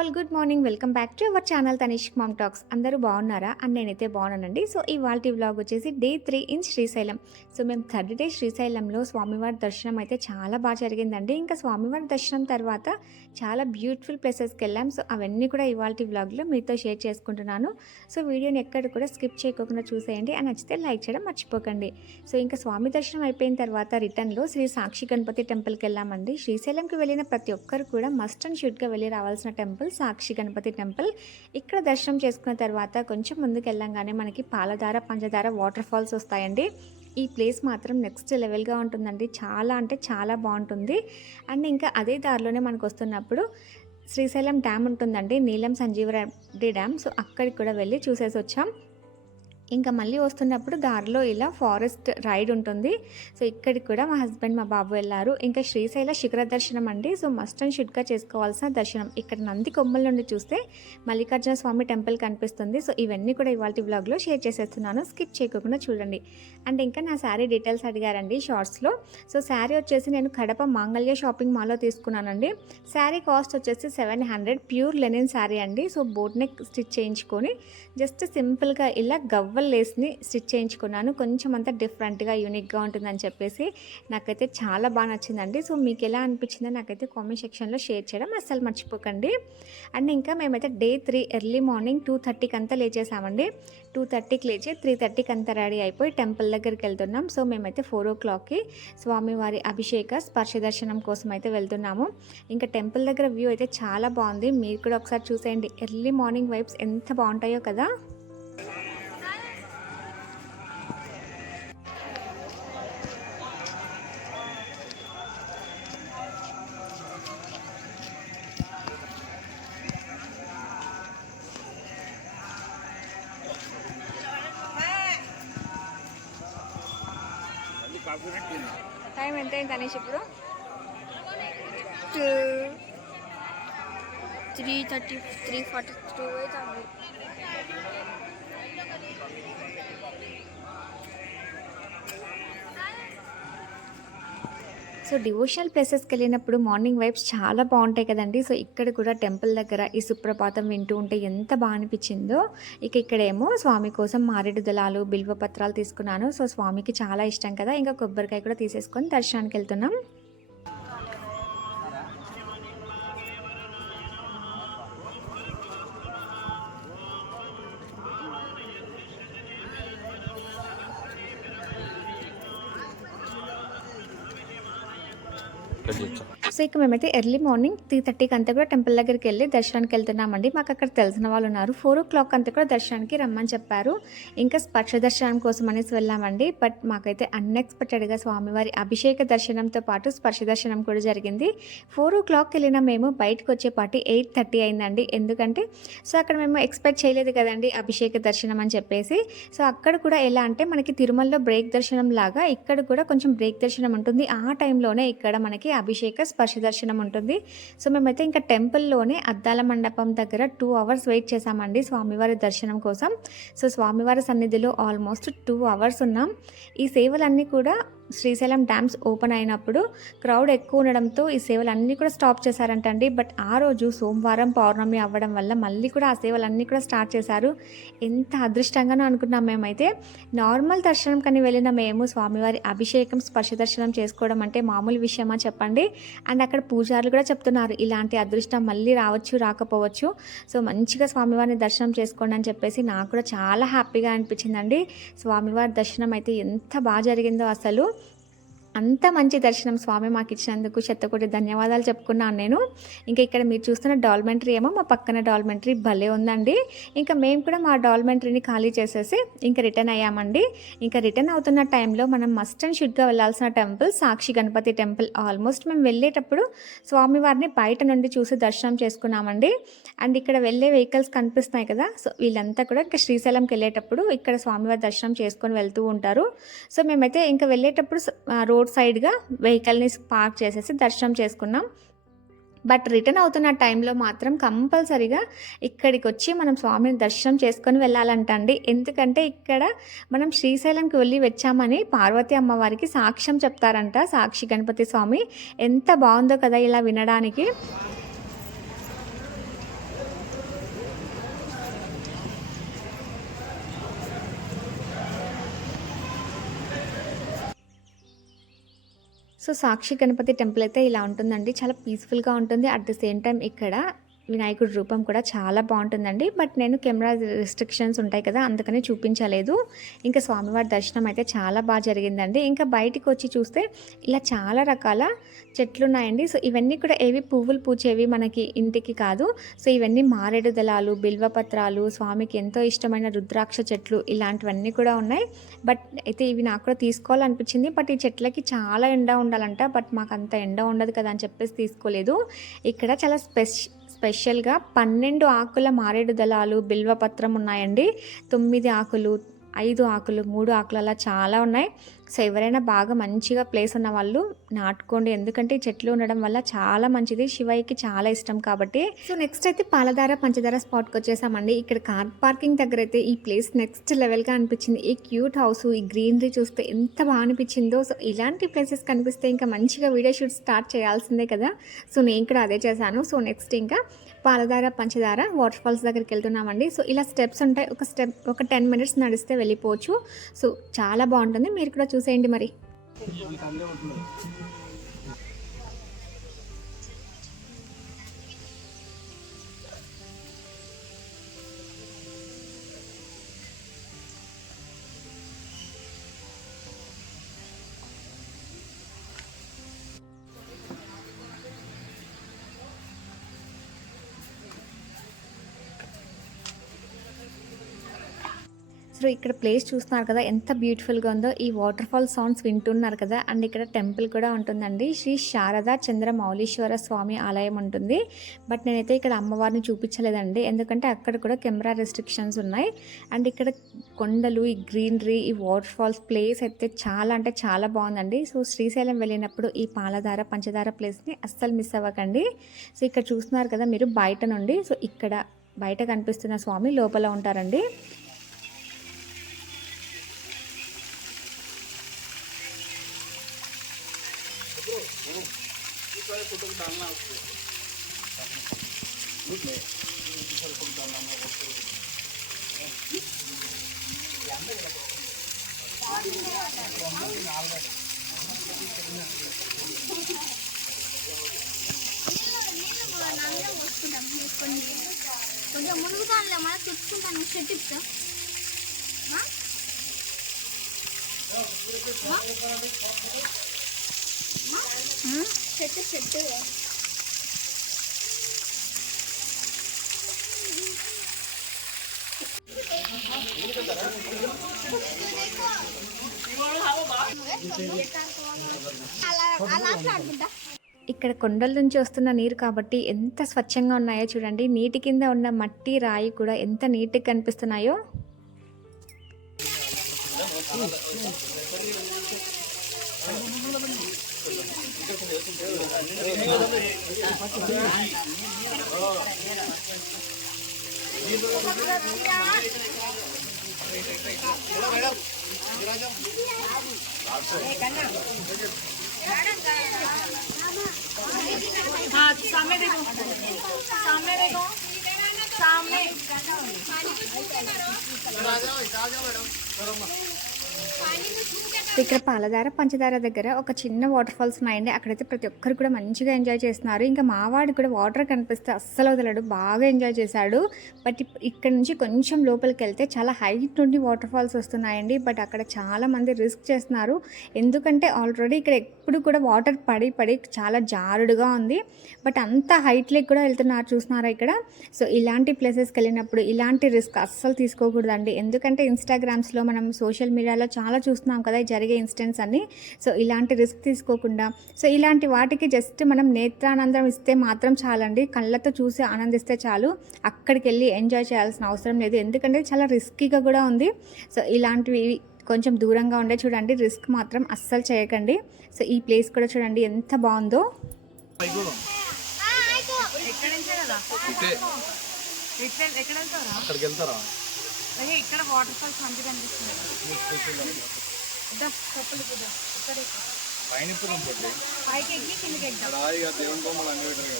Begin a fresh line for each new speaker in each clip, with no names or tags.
All good morning. Welcome back to our channel Tanishk mom talks. అందరూ బాగున్నారా? అని నేనైతే బాగున్నానండి. సో ఇవాళ వ్లాగ్ వచ్చేసి day three in Srisailam. So మేము థర్డ్ డే శ్రీశైలంలో స్వామివారి దర్శనం అయితే చాలా బాగా జరిగిందండి. ఇంకా స్వామివారి దర్శనం తర్వాత చాలా బ్యూటిఫుల్ ప్లేసెస్కి వెళ్ళాం. సో అవన్నీ కూడా ఇవాళ వ్లాగ్లో మీతో షేర్ చేసుకుంటున్నాను. సో వీడియోని ఎక్కడ కూడా స్కిప్ చేయకుండా చూసేయండి. అని నచ్చితే లైక్ చేయడం మర్చిపోకండి. సో ఇంకా స్వామి దర్శనం అయిపోయిన తర్వాత రిటర్న్లో శ్రీ సాక్షి గణపతి టెంపుల్కి వెళ్ళామండి. శ్రీశైలంకి వెళ్ళిన ప్రతి ఒక్కరు కూడా మస్ట్ అండ్ షుడ్గా వెళ్ళి రావాల్సిన టెంపుల్. సాక్షి గణపతి టెంపుల్. ఇక్కడ దర్శనం చేసుకున్న తర్వాత కొంచెం ముందుకు వెళ్ళంగానే మనకి పాలధార పంచదార వాటర్ ఫాల్స్ వస్తాయండి. ఈ ప్లేస్ మాత్రం నెక్స్ట్ లెవెల్గా ఉంటుందండి. చాలా అంటే చాలా బాగుంటుంది. అండ్ ఇంకా అదే దారిలోనే మనకు వస్తున్నప్పుడు శ్రీశైలం డ్యామ్ ఉంటుందండి. నీలం సంజీవరెడ్డి డ్యామ్. సో అక్కడికి కూడా వెళ్ళి చూసేసి వచ్చాం ఇంకా మళ్ళీ వస్తున్నప్పుడు దారిలో ఇలా ఫారెస్ట్ రైడ్ ఉంటుంది. సో ఇక్కడికి కూడా మా హస్బెండ్ మా బాబు వెళ్ళారు. ఇంకా శ్రీశైల శిఖర దర్శనం అండి. సో మస్ట్ అండ్ షుడ్గా చేసుకోవాల్సిన దర్శనం. ఇక్కడ నంది కొమ్మల నుండి చూస్తే మల్లికార్జున స్వామి టెంపుల్ కనిపిస్తుంది. సో ఇవన్నీ కూడా ఇవాళ బ్లాగ్లో షేర్ చేసేస్తున్నాను. స్కిప్ చేయకుండా చూడండి. అండ్ ఇంకా నా శారీ డీటెయిల్స్ అడిగారండి షార్ట్స్లో. సో శారీ వచ్చేసి నేను కడప మాంగళ్య షాపింగ్ మాల్లో తీసుకున్నానండి. శారీ కాస్ట్ వచ్చేసి seven hundred. Pure linen sari అండి. సో బోట్ నెక్ స్టిచ్ చేయించుకొని జస్ట్ సింపుల్గా ఇలా గవ్వ డబల్ లేస్ని స్టిచ్ చేయించుకున్నాను. కొంచెం అంతా డిఫరెంట్గా యూనిక్గా ఉంటుందని చెప్పేసి నాకైతే చాలా బాగా నచ్చిందండి. సో మీకు ఎలా అనిపించిందో నాకైతే కామెంట్ సెక్షన్లో షేర్ చేయడం అస్సలు మర్చిపోకండి. అండ్ ఇంకా మేమైతే day three early morning two థర్టీకి అంతా లేచేసామండి టూ థర్టీకి లేచి త్రీ థర్టీకి అంతా రెడీ అయిపోయి టెంపుల్ దగ్గరికి వెళ్తున్నాం. సో మేమైతే ఫోర్ ఓ క్లాక్కి స్వామివారి అభిషేక స్పర్శ దర్శనం కోసం అయితే వెళ్తున్నాము. ఇంకా టెంపుల్ దగ్గర వ్యూ అయితే చాలా బాగుంది. మీరు కూడా ఒకసారి చూసేయండి. ఎర్లీ మార్నింగ్ వైబ్స్ ఎంత బాగుంటాయో కదా! టైం ఎంత అయింది అనేసి ఇప్పుడు?
Two three thirty three forty two అవుతుంది.
సో డివోషనల్ ప్లేసెస్కి వెళ్ళినప్పుడు మార్నింగ్ వైబ్స్ చాలా బాగుంటాయి కదండి. సో ఇక్కడ కూడా టెంపుల్ దగ్గర ఈ సుప్రభాతం వింటూ ఉంటే ఎంత బాగా అనిపించిందో. ఇక ఇక్కడేమో స్వామి కోసం మారేడు దళాలు బిల్వ పత్రాలు తీసుకున్నాను. సో స్వామికి చాలా ఇష్టం కదా. ఇంకా కొబ్బరికాయ కూడా తీసేసుకొని దర్శనానికి వెళ్తున్నాం.
కట్ చేయొచ్చా
సో ఇక మేమైతే ఎర్లీ మార్నింగ్ త్రీ థర్టీకి అంతా కూడా టెంపుల్ దగ్గరికి వెళ్ళి దర్శనానికి వెళ్తున్నామండి. మాకు అక్కడ తెలిసిన వాళ్ళు ఉన్నారు. ఫోర్ ఓ క్లాక్ అంతా కూడా దర్శనానికి రమ్మని చెప్పారు. ఇంకా స్పర్శ దర్శనం కోసం అనేసి వెళ్ళామండి. బట్ మాకైతే అన్ఎక్స్పెక్టెడ్గా స్వామివారి అభిషేక దర్శనంతో పాటు స్పర్శ దర్శనం కూడా జరిగింది. ఫోర్ ఓ క్లాక్కి వెళ్ళిన మేము బయటకు వచ్చేపాటి ఎయిట్ థర్టీ అయిందండి. ఎందుకంటే సో అక్కడ మేము ఎక్స్పెక్ట్ చేయలేదు కదండి అభిషేక దర్శనం అని చెప్పేసి. సో అక్కడ కూడా ఎలా అంటే మనకి తిరుమలలో బ్రేక్ దర్శనం లాగా ఇక్కడ కూడా కొంచెం బ్రేక్ దర్శనం ఉంటుంది. ఆ టైంలోనే ఇక్కడ మనకి అభిషేక స్పర్శ దర్శనం ఉంటుంది. సో మేమైతే ఇంకా టెంపుల్లోనే అద్దాల మండపం దగ్గర టూ అవర్స్ వెయిట్ చేసామండి స్వామివారి దర్శనం కోసం. సో స్వామివారి సన్నిధిలో ఆల్మోస్ట్ టూ అవర్స్ ఉన్నాం. ఈ సేవలన్నీ కూడా శ్రీశైలం డ్యామ్స్ ఓపెన్ అయినప్పుడు క్రౌడ్ ఎక్కువ ఉండడంతో ఈ సేవలన్నీ కూడా స్టాప్ చేశారంటండి. బట్ ఆ రోజు సోమవారం పౌర్ణమి అవ్వడం వల్ల మళ్ళీ కూడా ఆ సేవలన్నీ కూడా స్టార్ట్ చేశారు. ఎంత అదృష్టంగానో అనుకున్నాం మేమైతే. నార్మల్ దర్శనం కానీ వెళ్ళిన మేము స్వామివారి అభిషేకం స్పర్శ దర్శనం చేసుకోవడం అంటే మామూలు విషయమా చెప్పండి? అండ్ అక్కడ పూజారులు కూడా చెప్తున్నారు ఇలాంటి అదృష్టం మళ్ళీ రావచ్చు రాకపోవచ్చు. సో మంచిగా స్వామివారిని దర్శనం చేసుకోండి అని చెప్పేసి నాకు కూడా చాలా హ్యాపీగా అనిపించిందండి. స్వామివారి దర్శనం అయితే ఎంత బాగా జరిగిందో అసలు. అంత మంచి దర్శనం స్వామి మాకు ఇచ్చినందుకు చెత్తకొట్టి ధన్యవాదాలు చెప్పుకున్నాను నేను. ఇంకా ఇక్కడ మీరు చూస్తున్న డాల్మెంటరీ ఏమో మా పక్కన డాల్మెంటరీ భలే ఉందండి. ఇంకా మేము కూడా మా డాల్మెంటరీని ఖాళీ చేసేసి ఇంకా రిటర్న్ అయ్యామండి. ఇంకా రిటర్న్ అవుతున్న టైంలో మనం మస్ట్ అండ్ షుడ్గా వెళ్ళాల్సిన temple Sakshi Ganapati temple almost మేము వెళ్ళేటప్పుడు స్వామివారిని బయట నుండి చూసి దర్శనం చేసుకున్నామండి. అండ్ ఇక్కడ వెళ్ళే వెహికల్స్ కనిపిస్తున్నాయి కదా సో వీళ్ళంతా కూడా ఇంకా శ్రీశైలంకి వెళ్ళేటప్పుడు ఇక్కడ స్వామివారి దర్శనం చేసుకొని వెళ్తూ ఉంటారు. సో మేమైతే ఇంకా వెళ్ళేటప్పుడు రోడ్ రోడ్ సైడ్గా వెహికల్ని పార్క్ చేసేసి దర్శనం చేసుకున్నాం. బట్ రిటర్న్ అవుతున్న టైంలో మాత్రం కంపల్సరీగా ఇక్కడికి వచ్చి మనం స్వామిని దర్శనం చేసుకొని వెళ్ళాలంటండి. ఎందుకంటే ఇక్కడ మనం శ్రీశైలంకి వెళ్ళి వచ్చామని పార్వతి అమ్మవారికి సాక్ష్యం చెప్తారంట. సాక్షి గణపతి స్వామి ఎంత బాగుందో కదా ఇలా వినడానికి. సో సాక్షి గణపతి టెంపుల్ అయితే ఇలా ఉంటుందండి. చాలా పీస్ఫుల్గా ఉంటుంది. అట్ ద సేమ్ టైం ఇక్కడ వినాయకుడి రూపం కూడా చాలా బాగుంటుందండి. బట్ నేను కెమెరా రిస్ట్రిక్షన్స్ ఉంటాయి కదా అందుకని చూపించలేదు. ఇంకా స్వామివారి దర్శనం అయితే చాలా బాగా జరిగిందండి. ఇంకా బయటికి వచ్చి చూస్తే ఇలా చాలా రకాల చెట్లు ఉన్నాయండి సో ఇవన్నీ కూడా ఏవి పువ్వులు పూచేవి మనకి ఇంటికి కాదు. సో ఇవన్నీ మారేడు దళాలు బిల్వపత్రాలు స్వామికి ఎంతో ఇష్టమైన రుద్రాక్ష చెట్లు ఇలాంటివన్నీ కూడా ఉన్నాయి. బట్ అయితే ఇవి నాకు కూడా తీసుకోవాలనిపించింది. బట్ ఈ చెట్లకి చాలా ఎండ ఉండాలంట. బట్ మాకు అంత ఎండ ఉండదు కదా అని చెప్పేసి తీసుకోలేదు. ఇక్కడ చాలా స్పెష్ స్పెషల్గా పన్నెండు ఆకుల మారేడు దళాలు బిల్వపత్రం ఉన్నాయండి. తొమ్మిది ఆకులు ఐదు ఆకులు మూడు ఆకులు అలా చాలా ఉన్నాయి. సో ఎవరైనా బాగా మంచిగా ప్లేస్ ఉన్న వాళ్ళు నాటుకోండి. ఎందుకంటే చెట్లు ఉండడం వల్ల చాలా మంచిది. శివయ్యకి చాలా ఇష్టం కాబట్టి. సో నెక్స్ట్ అయితే పాలధార పంచదార స్పాట్కి వచ్చేసామండి. ఇక్కడ కార్ పార్కింగ్ దగ్గర అయితే ఈ ప్లేస్ నెక్స్ట్ లెవెల్గా అనిపించింది. ఈ క్యూట్ హౌస్ ఈ గ్రీనరీ చూస్తే ఎంత బాగా అనిపించిందో. సో ఇలాంటి ప్లేసెస్ కనిపిస్తే ఇంకా మంచిగా వీడియో షూట్ స్టార్ట్ చేయాల్సిందే కదా. సో నేను కూడా అదే చేశాను. సో నెక్స్ట్ ఇంకా పాలధార పంచదార వాటర్ ఫాల్స్ దగ్గరికి వెళ్తున్నామండి. సో ఇలా స్టెప్స్ ఉంటాయి. ఒక స్టెప్ ఒక టెన్ మినిట్స్ నడిస్తే వెళ్ళిపోవచ్చు. సో చాలా బాగుంటుంది. మీరు కూడా చూసేయండి మరి. సో ఇక్కడ ప్లేస్ చూస్తున్నారు కదా ఎంత బ్యూటిఫుల్గా ఉందో. ఈ వాటర్ ఫాల్ సౌండ్స్ వింటున్నారు కదా అండ్ ఇక్కడ టెంపుల్ కూడా ఉంటుందండి. శ్రీ శారదా చంద్ర మౌలీశ్వర స్వామి ఆలయం ఉంటుంది. బట్ నేనైతే ఇక్కడ అమ్మవారిని చూపించలేదండి. ఎందుకంటే అక్కడ కూడా కెమెరా రెస్ట్రిక్షన్స్ ఉన్నాయి. అండ్ ఇక్కడ కొండలు ఈ గ్రీనరీ ఈ వాటర్ ఫాల్స్ ప్లేస్ అయితే చాలా అంటే చాలా బాగుందండి. సో శ్రీశైలం వెళ్ళినప్పుడు ఈ పాలధార పంచదార ప్లేస్ని అస్సలు మిస్ అవ్వకండి. సో ఇక్కడ చూస్తున్నారు కదా మీరు బయట నుండి. సో ఇక్కడ బయట కనిపిస్తున్న స్వామి లోపల ఉంటారండి.
కొంచెం మునుగుతానులే మళ్ళీ తెచ్చుకుంటాను షర్ట్ ఇస్తా షర్ట్ చెట్టు చెట్టు
ఇక్కడ కొండల నుంచి వస్తున్న నీరు కాబట్టి ఎంత స్వచ్ఛంగా ఉన్నాయో చూడండి. నీటి కింద ఉన్న మట్టి రాయి కూడా ఎంత నీట్గా కనిపిస్తున్నాయో.
हाँ सामने देखो। सामने। देखो सामने।
ఇక్కడ పాలధార పంచదార దగ్గర ఒక చిన్న వాటర్ ఫాల్స్ ఉన్నాయండి అక్కడైతే ప్రతి ఒక్కరు కూడా మంచిగా ఎంజాయ్ చేస్తున్నారు. ఇంకా మావాడు కూడా వాటర్ కనిపిస్తే అస్సలు వదలడు బాగా ఎంజాయ్ చేశాడు. బట్ ఇక్కడ నుంచి కొంచెం లోపలికి వెళ్తే చాలా హైట్ నుండి వాటర్ ఫాల్స్ వస్తున్నాయండి. బట్ అక్కడ చాలా మంది రిస్క్ చేస్తున్నారు. ఎందుకంటే ఆల్రెడీ ఇక్కడ ఎప్పుడు కూడా వాటర్ పడి పడి చాలా జారుడుగా ఉంది. బట్ అంత హైట్ కూడా వెళ్తున్నారు చూస్తున్నారా ఇక్కడ? సో ఇలాంటి ప్లేసెస్కి వెళ్ళినప్పుడు ఇలాంటి రిస్క్ అస్సలు తీసుకోకూడదండి. ఎందుకంటే ఇన్స్టాగ్రామ్స్లో మనం సోషల్ మీడియాలో చాలా చూస్తున్నాం కదా ఈ జరిగే ఇన్సిడెంట్స్ అన్ని. సో ఇలాంటి రిస్క్ తీసుకోకుండా సో ఇలాంటి వాటికి జస్ట్ మనం నేత్రానందం ఇస్తే మాత్రం చాలండి. కళ్ళతో చూసి ఆనందిస్తే చాలు. అక్కడికి వెళ్ళి ఎంజాయ్ చేయాల్సిన అవసరం లేదు. ఎందుకంటే చాలా రిస్కీగా కూడా ఉంది. సో ఇలాంటివి కొంచెం దూరంగా ఉండే చూడండి. రిస్క్ మాత్రం అస్సలు చేయకండి. సో ఈ ప్లేస్ కూడా చూడండి ఎంత బాగుందో.
ఎక్కడ వెళ్తారా? అదే ఇక్కడ వాటర్ ఫాల్స్ మంచిగా అనిపిస్తుంది. కూడా. ఇక్కడ. ఎక్కు.
పైన
పైకి ఎక్కి కిందకి
రాయిగా దేవుని బొమ్మలు అన్ని పెట్టారు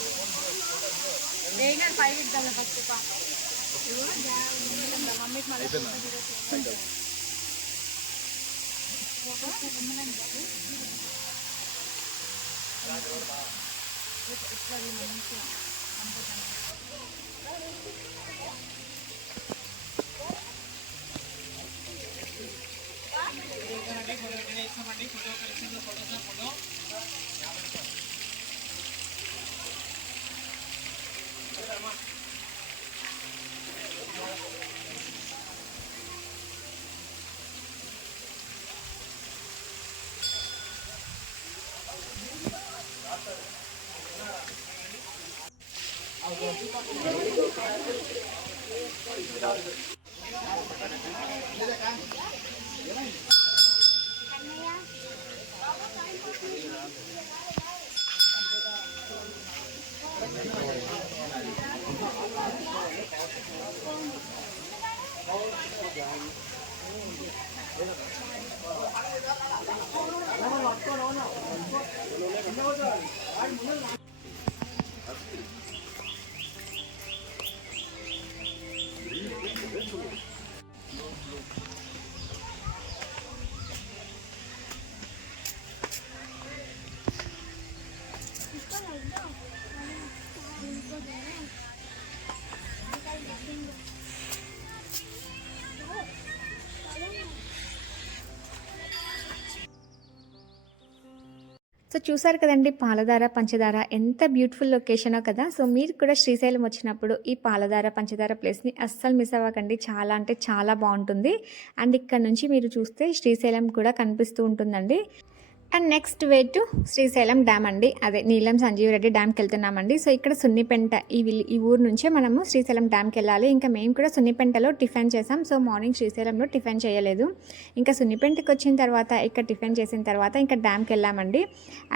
పైకి ఎక్దాం ఫస్ట్ మమ్మీకి మళ్ళీ వెళ్ళి మంచిగా. よ
かった。చూసారు కదండి పాలధార పంచదార ఎంత బ్యూటిఫుల్ లొకేషనో కదా. సో మీరు కూడా శ్రీశైలం వచ్చినప్పుడు ఈ పాలధార పంచదార ప్లేస్ని అస్సలు మిస్ అవ్వకండి. చాలా అంటే చాలా బాగుంటుంది. అండ్ ఇక్కడ నుంచి మీరు చూస్తే శ్రీశైలం కూడా కనిపిస్తూ ఉంటుందండి. And next way to Srisailam dam అండి. అదే నీలం సంజీవరెడ్డి డ్యామ్కి వెళ్తున్నామండి. సో ఇక్కడ సున్నిపెంట ఈ విల్ ఈ ఊరు నుంచే మనము శ్రీశైలం డ్యామ్కి వెళ్ళాలి. ఇంకా మేము కూడా సున్నిపెంటలో టిఫిన్ చేసాం. సో మార్నింగ్ శ్రీశైలంలో టిఫిన్ చేయలేదు. ఇంకా సున్నిపెంటకి వచ్చిన తర్వాత ఇక్కడ టిఫిన్ చేసిన తర్వాత ఇంకా డ్యామ్కి వెళ్ళామండి.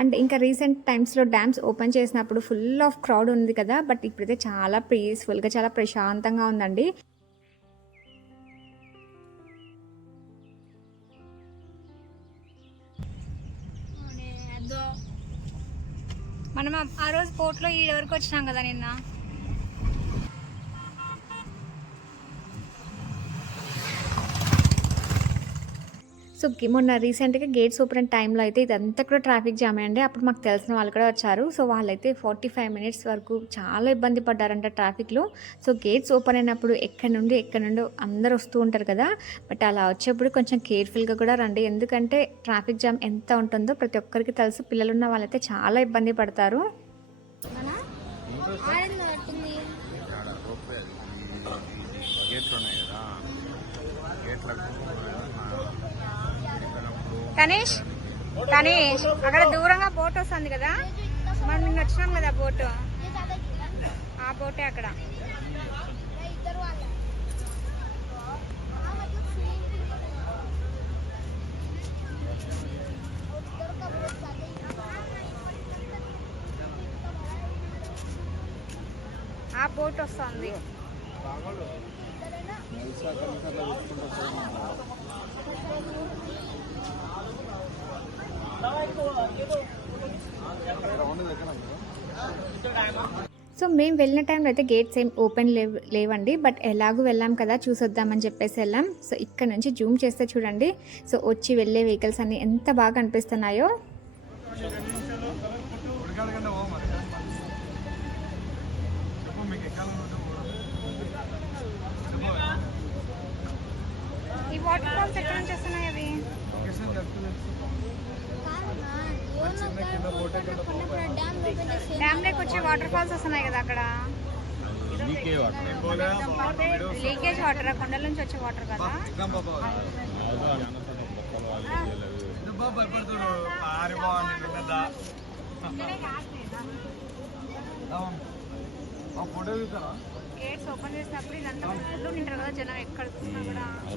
అండ్ ఇంకా రీసెంట్ టైమ్స్లో డ్యామ్స్ ఓపెన్ చేసినప్పుడు ఫుల్ ఆఫ్ క్రౌడ్ ఉంది కదా. బట్ ఇప్పుడైతే చాలా పీస్ఫుల్గా చాలా ప్రశాంతంగా ఉందండి.
మనం ఆ- రోజు పోర్ట్లో ఈ వరకు వచ్చినాం కదా నిన్న?
సో మొన్న రీసెంట్గా గేట్స్ ఓపెన్ టైంలో అయితే ఇదంతా కూడా ట్రాఫిక్ జామ్ అయ్యండి అప్పుడు మాకు తెలిసిన వాళ్ళు కూడా వచ్చారు. సో వాళ్ళైతే ఫార్టీ ఫైవ్ మినిట్స్ వరకు చాలా ఇబ్బంది పడ్డారంట ట్రాఫిక్లో. సో గేట్స్ ఓపెన్ అయినప్పుడు ఎక్కడి నుండి ఎక్కడి నుండి అందరు వస్తూ ఉంటారు కదా. బట్ అలా వచ్చేప్పుడు కొంచెం కేర్ఫుల్గా కూడా రండి. ఎందుకంటే ట్రాఫిక్ జామ్ ఎంత ఉంటుందో ప్రతి ఒక్కరికి తెలుసు. పిల్లలున్న వాళ్ళైతే చాలా ఇబ్బంది పడతారు
ఆరెంజ్ పట్టింది
ఆడ రోపే అది ఈ గేట్లు ఉన్నాయి కదా గేట్లకు
తనీష్ తనీష్ అక్కడ దూరంగా బోట్ వస్తుంది కదా? మనం నిన్న వచ్చినాం కదా బోటు? ఆ బోటే అక్కడ. ఆ బోట్ వస్తుంది.
సో మేము వెళ్ళిన టైంలో అయితే గేట్స్ ఏం ఓపెన్ లేవ్ లేవండి బట్ ఎలాగూ వెళ్ళాం కదా చూసొద్దామని చెప్పేసి వెళ్ళాం. సో ఇక్కడ నుంచి జూమ్ చేస్తే చూడండి. సో వచ్చి వెళ్ళే వెహికల్స్ అన్ని ఎంత బాగా అనిపిస్తున్నాయో.
ఈ వాటర్ ఫాల్స్ ఎక్కడ నుంచి వస్తున్నాయి అవి?
డ్యామ్
లేక్ వచ్చే వాటర్ ఫాల్స్ వస్తున్నాయి కదా అక్కడ? లీకేజ్ వాటర్ కొండల నుంచి వచ్చే వాటర్ కదా? గేట్స్ ఓపెన్ చేసినప్పుడు ఇదంతా నింటారు కదా జనం ఎక్కడ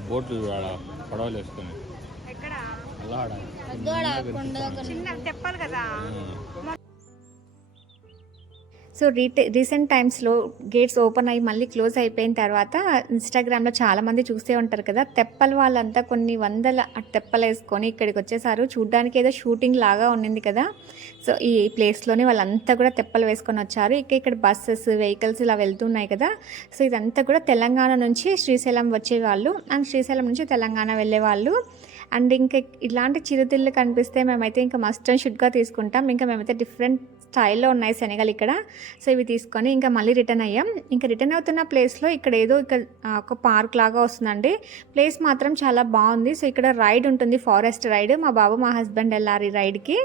బోట్లు పడవలు వేసుకొని
చెప్పాలి కదా
సో రీటే రీసెంట్ టైమ్స్లో గేట్స్ ఓపెన్ అయ్యి మళ్ళీ క్లోజ్ అయిపోయిన తర్వాత ఇన్స్టాగ్రామ్లో చాలామంది చూసే ఉంటారు కదా తెప్పల వాళ్ళంతా కొన్ని వందల తెప్పలు వేసుకొని ఇక్కడికి వచ్చేసారు. చూడ్డానికి ఏదో షూటింగ్ లాగా ఉండింది కదా. సో ఈ ప్లేస్లోనే వాళ్ళంతా కూడా తెప్పలు వేసుకొని వచ్చారు. ఇక ఇక్కడ బస్సెస్ వెహికల్స్ ఇలా వెళ్తున్నాయి కదా. సో ఇదంతా కూడా తెలంగాణ నుంచి శ్రీశైలం వచ్చేవాళ్ళు. అండ్ శ్రీశైలం నుంచి తెలంగాణ వెళ్ళే వాళ్ళు అండ్ ఇంకా ఇలాంటి చిరుతిళ్ళు కనిపిస్తే మేమైతే ఇంకా మస్ట్ అండ్ షుడ్గా తీసుకుంటాం. ఇంకా మేమైతే డిఫరెంట్ స్టైల్లో ఉన్నాయి శనగలు ఇక్కడ. సో ఇవి తీసుకొని ఇంకా మళ్ళీ రిటర్న్ అయ్యాం. ఇంకా రిటర్న్ అవుతున్న ప్లేస్లో ఇక్కడ ఏదో ఇక్కడ ఒక పార్క్ లాగా వస్తుందండి. ప్లేస్ మాత్రం చాలా బాగుంది. సో ఇక్కడ రైడ్ ఉంటుంది ఫారెస్ట్ రైడ్ మా బాబు మా హస్బెండ్ వెళ్ళారు ఈ రైడ్కి.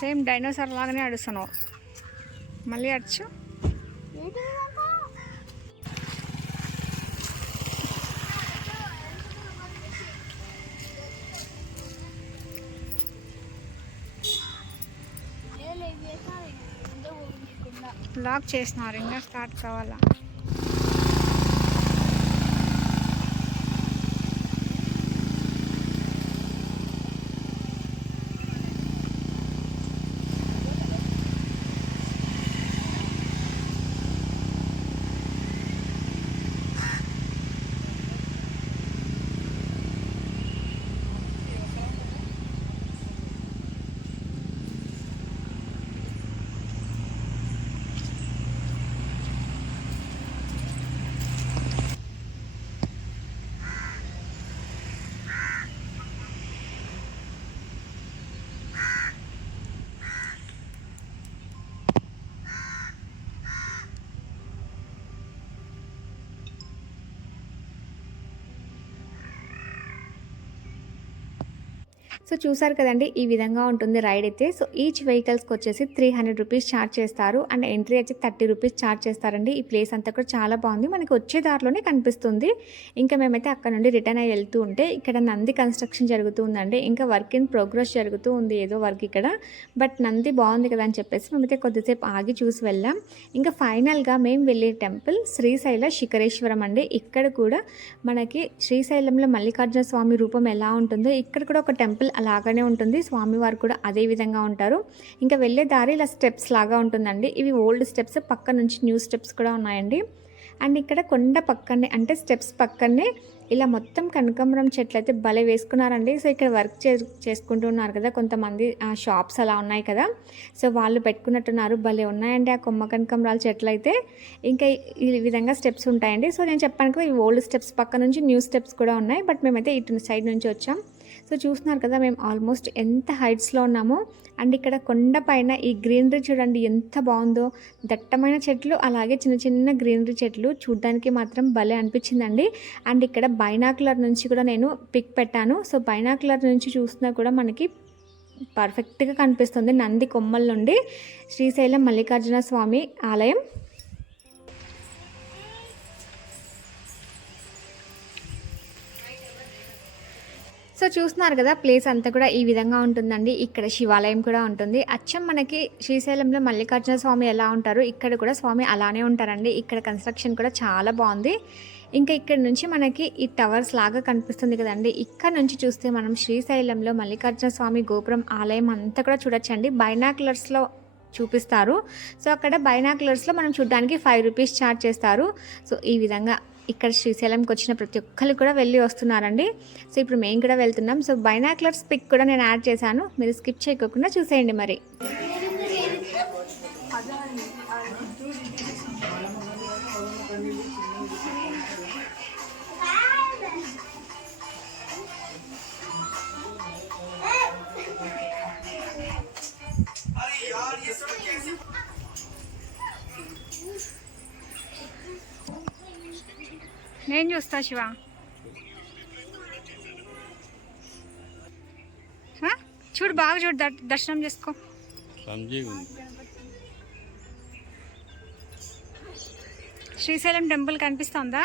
సేమ్ డైనోసార్ లాగానే అడుస్తున్నావు మళ్ళీ అడుచు
ఏటివి కాదు. ఏలే, ఇవి వేసారు. ఉందో ఊరుకోకుండా.
లాక్ చేసినారు ఇంకా స్టార్ట్ కావాలా
సో చూసారు కదండి ఈ విధంగా ఉంటుంది రైడ్ అయితే. సో ఈచ్ వెహికల్స్కి వచ్చేసి త్రీ హండ్రెడ్ రూపీస్ ఛార్జ్ చేస్తారు. అండ్ ఎంట్రీ వచ్చి థర్టీ రూపీస్ ఛార్జ్ చేస్తారండి. ఈ ప్లేస్ అంతా కూడా చాలా బాగుంది. మనకి వచ్చే దారిలోనే కనిపిస్తుంది. ఇంకా మేమైతే అక్కడ నుండి రిటర్న్ అయ్యి వెళ్తూ ఉంటే ఇక్కడ నంది కన్స్ట్రక్షన్ జరుగుతూ ఉందండి ఇంకా వర్క్ ఇన్ ప్రోగ్రెస్ జరుగుతూ ఉంది ఏదో వర్క్ ఇక్కడ. బట్ నంది బాగుంది కదా అని చెప్పేసి మేమైతే కొద్దిసేపు ఆగి చూసి వెళ్ళాం. ఇంకా ఫైనల్గా మేము వెళ్ళే టెంపుల్ శ్రీశైల శిఖరేశ్వరం అండి. ఇక్కడ కూడా మనకి శ్రీశైలంలో మల్లికార్జున స్వామి రూపం ఎలా ఉంటుందో ఇక్కడ కూడా ఒక టెంపుల్ అలాగనే ఉంటుంది. స్వామివారు కూడా అదే విధంగా ఉంటారు. ఇంకా వెళ్ళే దారి ఇలా స్టెప్స్ లాగా ఉంటుందండి. ఇవి ఓల్డ్ స్టెప్స్ పక్క నుంచి న్యూ స్టెప్స్ కూడా ఉన్నాయండి. అండ్ ఇక్కడ కొండ పక్కనే అంటే స్టెప్స్ పక్కనే ఇలా మొత్తం కనకాంబరం చెట్లు అయితే భలే వేసుకున్నారండి. సో ఇక్కడ వర్క్ చే చేసుకుంటున్నారు కదా కొంతమంది. షాప్స్ అలా ఉన్నాయి కదా. సో వాళ్ళు పెట్టుకున్నట్టున్నారు. భలే ఉన్నాయండి ఆ కొమ్మ కనకాంబరాల చెట్లు అయితే ఇంకా ఈ విధంగా స్టెప్స్ ఉంటాయండి. సో నేను చెప్పాను కదా ఈ ఓల్డ్ స్టెప్స్ పక్క నుంచి న్యూ స్టెప్స్ కూడా ఉన్నాయి. బట్ మేమైతే ఇటు సైడ్ నుంచి వచ్చాం. సో చూస్తున్నారు కదా మేము ఆల్మోస్ట్ ఎంత హైట్స్లో ఉన్నామో అండ్ ఇక్కడ కొండ పైన ఈ గ్రీనరీ చూడండి ఎంత బాగుందో. దట్టమైన చెట్లు అలాగే చిన్న చిన్న గ్రీనరీ చెట్లు చూడడానికి మాత్రం భలే అనిపించిందండి. అండ్ ఇక్కడ బైనాకులర్ నుంచి కూడా నేను పిక్ పెట్టాను. సో బైనాకులర్ నుంచి చూసినా కూడా మనకి పర్ఫెక్ట్గా కనిపిస్తుంది నంది కొమ్మల నుండి శ్రీశైలం మల్లికార్జున స్వామి ఆలయం. సో చూస్తున్నారు కదా ప్లేస్ అంతా కూడా ఈ విధంగా ఉంటుందండి. ఇక్కడ శివాలయం కూడా ఉంటుంది. అచ్చం మనకి శ్రీశైలంలో మల్లికార్జున స్వామి ఎలా ఉంటారు ఇక్కడ కూడా స్వామి అలానే ఉంటారండి. ఇక్కడ కన్స్ట్రక్షన్ కూడా చాలా బాగుంది. ఇంకా ఇక్కడ నుంచి మనకి ఈ టవర్స్ లాగా కనిపిస్తుంది కదండి. ఇక్కడ నుంచి చూస్తే మనం శ్రీశైలంలో మల్లికార్జున స్వామి గోపురం ఆలయం అంతా కూడా చూడొచ్చండి. బైనాకులర్స్లో చూపిస్తారు. సో అక్కడ బైనాకులర్స్లో మనం చూడడానికి ఫైవ్ రూపీస్ ఛార్జ్ చేస్తారు. సో ఈ విధంగా ఇక్కడ శ్రీశైలంకి వచ్చిన ప్రతి ఒక్కరు కూడా వెళ్ళి వస్తున్నారండి. సో ఇప్పుడు మేము కూడా వెళ్తున్నాం. సో బైనాక్లర్స్ పిక్ కూడా నేను యాడ్ చేశాను. మీరు స్కిప్ చేయకోకుండా చూసేయండి మరి.
నేను చూస్తా శివ? చూడు బాగా చూడు దర్- దర్శనం చేసుకో. శ్రీశైలం టెంపుల్ కనిపిస్తుందా?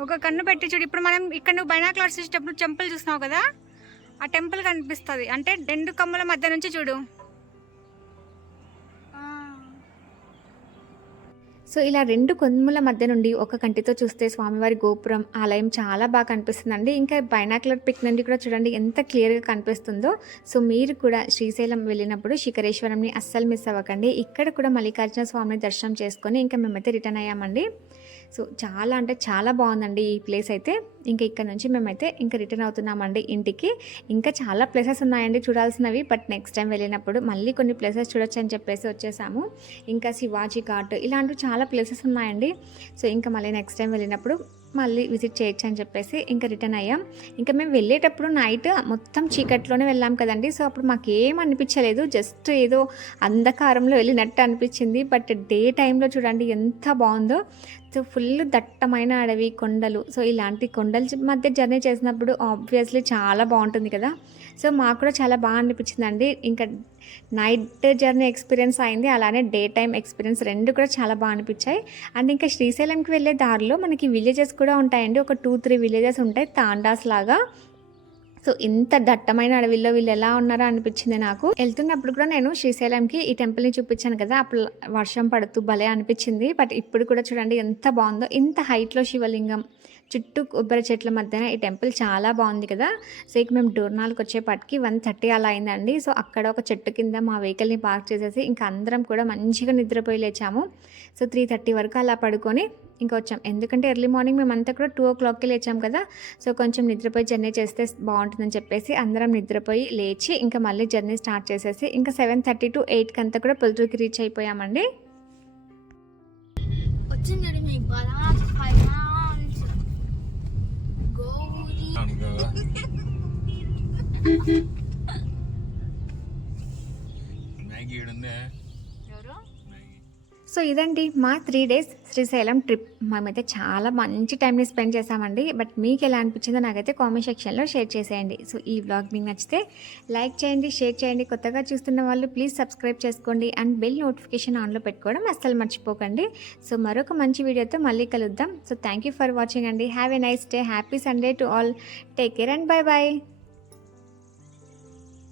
ఒక కన్ను పెట్టి చూడు. ఇప్పుడు మనం ఇక్కడ నువ్వు బైనాక్లాస్ చూసేటప్పుడు టెంపుల్ చూస్తున్నావు కదా? ఆ టెంపుల్ కనిపిస్తుంది. అంటే రెండు కమ్ముల మధ్య నుంచి చూడు.
సో ఇలా రెండు కొమ్ముల మధ్య నుండి ఒక కంటితో చూస్తే స్వామివారి గోపురం ఆలయం చాలా బాగా కనిపిస్తుందండి. ఇంకా బైనాక్యులర్ పిక్ నుండి కూడా చూడండి ఎంత క్లియర్గా కనిపిస్తుందో. సో మీరు కూడా శ్రీశైలం వెళ్ళినప్పుడు శిఖరేశ్వరంని అస్సలు మిస్ అవ్వకండి. ఇక్కడ కూడా మల్లికార్జున స్వామిని దర్శనం చేసుకొని ఇంకా మేమైతే రిటర్న్ అయ్యామండి. సో చాలా అంటే చాలా బాగుందండి ఈ ప్లేస్ అయితే. ఇంకా ఇక్కడ నుంచి మేమైతే ఇంకా రిటర్న్ అవుతున్నామండి ఇంటికి. ఇంకా చాలా ప్లేసెస్ ఉన్నాయండి చూడాల్సినవి. బట్ నెక్స్ట్ టైం వెళ్ళినప్పుడు మళ్ళీ కొన్ని ప్లేసెస్ చూడొచ్చు అని చెప్పేసి వచ్చేసాము. ఇంకా శివాజీ ఘాట్ ఇలాంటివి చాలా ప్లేసెస్ ఉన్నాయండి. సో ఇంకా మళ్ళీ నెక్స్ట్ టైం వెళ్ళినప్పుడు మళ్ళీ విజిట్ చేయొచ్చు అని చెప్పేసి ఇంకా రిటర్న్ అయ్యాం. ఇంకా మేము వెళ్ళేటప్పుడు నైట్ మొత్తం చీకట్లోనే వెళ్ళాం కదండి. సో అప్పుడు మాకేం అనిపించలేదు. జస్ట్ ఏదో అంధకారంలో వెళ్ళినట్టు అనిపించింది. బట్ డే టైంలో చూడండి ఎంత బాగుందో. సో ఫుల్ దట్టమైన అడవి కొండలు. సో ఇలాంటి కొండల మధ్య జర్నీ చేసినప్పుడు ఆబ్వియస్లీ చాలా బాగుంటుంది కదా. సో మాకు కూడా చాలా బాగా అనిపించిందండి. ఇంకా నైట్ జర్నీ ఎక్స్పీరియన్స్ అయింది. అలానే డే టైం ఎక్స్పీరియన్స్ రెండు కూడా చాలా బాగా అనిపించాయి. అండ్ ఇంకా శ్రీశైలంకి వెళ్ళే దారిలో మనకి విలేజెస్ కూడా ఉంటాయండి. ఒక టూ త్రీ విలేజెస్ ఉంటాయి. తాండాస్ లాగా. సో ఇంత దట్టమైన అడవిలో వీళ్ళు ఎలా ఉన్నారో అనిపించింది నాకు. వెళ్తున్నప్పుడు కూడా నేను శ్రీశైలంకి ఈ టెంపుల్ని చూపించాను కదా. అప్పుడు వర్షం పడుతూ భలే అనిపించింది. బట్ ఇప్పుడు కూడా చూడండి ఎంత బాగుందో. ఇంత హైట్లో శివలింగం. చుట్టూ కొబ్బరి చెట్ల మధ్యన ఈ టెంపుల్ చాలా బాగుంది కదా. సో ఇక మేము డోర్నాల్కి వచ్చేపాటికి వన్ థర్టీ అలా అయిందండి. సో అక్కడ ఒక చెట్టు కింద మా వెహికల్ని పార్క్ చేసేసి ఇంకా అందరం కూడా మంచిగా నిద్రపోయి లేచాము. సో త్రీ థర్టీ వరకు అలా పడుకొని ఇంకా వచ్చాం. ఎందుకంటే ఎర్లీ మార్నింగ్ మేమంతా కూడా టూ ఓ క్లాక్కి లేచాం కదా. సో కొంచెం నిద్రపోయి జర్నీ చేస్తే బాగుంటుందని చెప్పేసి అందరం నిద్రపోయి లేచి ఇంకా మళ్ళీ జర్నీ స్టార్ట్ చేసేసి ఇంకా సెవెన్ థర్టీ టు ఎయిట్కి అంతా కూడా పొద్దుకి రీచ్ అయిపోయామండి.
వచ్చిందండి మీకు బలా
മാഗി
ഇടുന്നേ.
సో ఇదండి మా త్రీ డేస్ శ్రీశైలం ట్రిప్ మేమైతే చాలా మంచి టైంని స్పెండ్ చేసామండి బట్ మీకు ఎలా అనిపించిందో నాకైతే కామెంట్ సెక్షన్లో షేర్ చేసేయండి. సో ఈ బ్లాగ్ మీకు నచ్చితే లైక్ చేయండి షేర్ చేయండి. కొత్తగా చూస్తున్న వాళ్ళు ప్లీజ్ సబ్స్క్రైబ్ చేసుకోండి. అండ్ బెల్ నోటిఫికేషన్ ఆన్లో పెట్టుకోవడం అస్సలు మర్చిపోకండి. సో మరొక మంచి వీడియోతో మళ్ళీ కలుద్దాం. So thank you for watching అండి. Have a nice day happy Sunday to all take care and bye bye